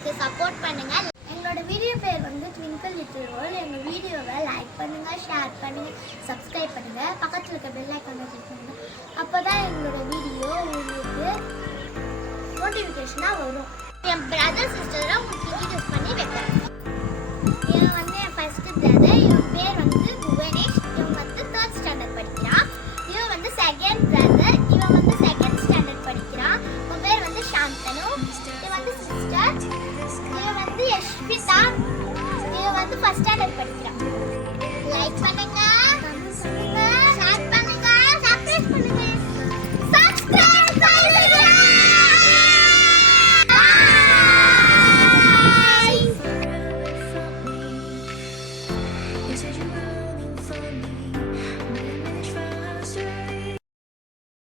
எங்களுக்கு சப்போர்ட் பண்ணுங்க. எங்களோட வீடியோ பேர் வந்து ட்விங்கிள் லிட்டில் வேர்ல்ட். எங்கள் வீடியோவை லைக் பண்ணுங்கள், ஷேர் பண்ணுங்கள், சப்ஸ்கிரைப் பண்ணுங்கள், பக்கத்தில் இருக்க பெல் ஐக்கானை கிளிக் பண்ணுங்கள். அப்போ தான் எங்களோட வீடியோ உங்களுக்கு நோட்டிஃபிகேஷனாக வரும். என் பிரதர் சிஸ்டரை உங்களுக்கு இன்ட்ரடியூஸ் பண்ணி வைக்கிறேன். இவன் வந்து என் ஃபர்ஸ்ட் பிரதர். இவன் பேர் வந்து